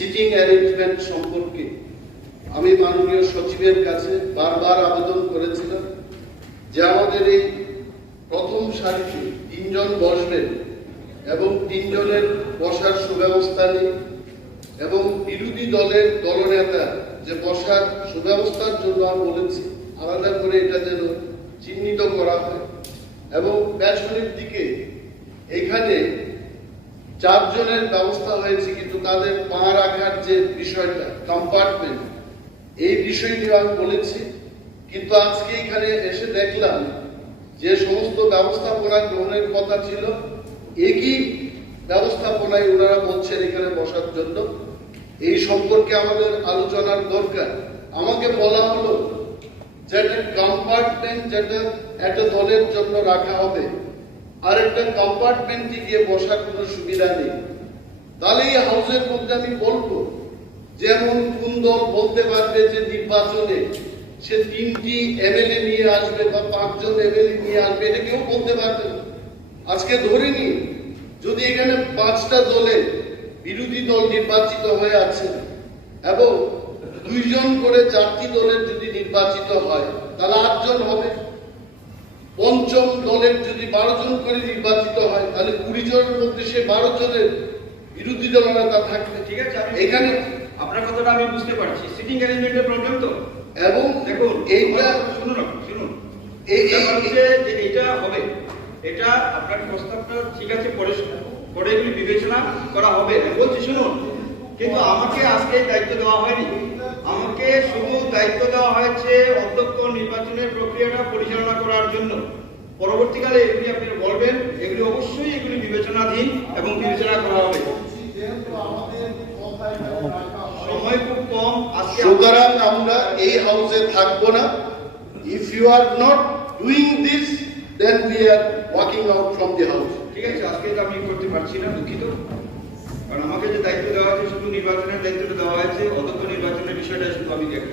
Sitting arrangement সম্পর্কে আমি মাননীয় সচিবের কাছে বারবার আবেদন করেছিলাম যে আমাদের এই প্রথম সারিতে 3 জন বসবেন এবং 3 জনের বসার সুব্যবস্থা নেই এবং বিরোধী দলের দলনেতা যে বসার সুব্যবস্থার জন্য আমি বলেছি আলাদা করে এটা যেন চিহ্নিত করা হয় এবং পেছনের দিকে এখানে 4 জনের ব্যবস্থা হয়েছে কিন্তু তাদের পা রাখার যে বিষয়টা কম্পার্টমেন্ট এই বিষয়টি আমি বলেছি কিন্তু আজকে এখানে এসে দেখলাম যে সমস্ত ব্যবস্থাপনা গ্রহণের কথা ছিল একই ব্যবস্থাপনায় ওনারা বলছেন এখানে বসার জন্য এই সম্পর্কে আমাদের আলোচনার দরকার। আমাকে বলা হলো যে একটা কম্পার্টমেন্ট যেটা একটা দলের জন্য রাখা হবে আর একটা কম্পার্টমেন্টে গিয়ে বসার কোনো সুবিধা নেই। তাহলে এই হাউসের মধ্যে আমি বলবো যেমন কোন দল বলতে পারবে যে নির্বাচনে সে 3টি MLA নিয়ে আসবে বা 5 জন MLA নিয়ে আসবে এটা কেউ বলতে পারবে না। আজকে ধরে নিই যদি এখানে 5টা দলে বিরোধী দল নির্বাচিত হয়ে আছে এবং 2 জন করে 4টি দলের যদি নির্বাচিত হয় তাহলে 8 জন হবে। পঞ্চম দলের যদি 12 জন করে নির্বাচিত হয় তাহলে 20 জনের মধ্যে সে 12 জনের বিরোধী দলনেতা থাকবে। ঠিক আছে, এখানে আপনার কথাটা আমি বুঝতে পারছি, সিটিং অ্যারেঞ্জমেন্টের প্রবলেম তো। এবং দেখুন এইটা শুনুন এটা হবে, এটা আপনার প্রস্তাবটা ঠিক আছে, পরে এগুলি বিবেচনা করা হবে বলছি শুনুন, কিন্তু আমাকে আজকে দায়িত্ব দেওয়া হয়নি। আমাকে শুধু দায়িত্ব দেওয়া হয়েছে অধ্যক্ষ নির্বাচনের প্রক্রিয়াটা পরিচালনা করার জন্য। পরবর্তীকালে এগুলি আপনি বলবেন, এগুলি অবশ্যই এগুলি বিবেচনাধীন এবং বিবেচনা করা হবে। সময় খুব কম, সুতরাং আমরা এই হাউসে থাকবো না। If you are not doing this then we are walking out from the house. ঠিক আছে, আজকে তো আমি করতে পারছি না, দুঃখিত। কারণ আমাকে যে দায়িত্ব দেওয়া হয়েছে শুধু নির্বাচনের দায়িত্বটা দেওয়া হয়েছে, অধ্যক্ষ নির্বাচনের বিষয়টা শুধু আমি দেখব।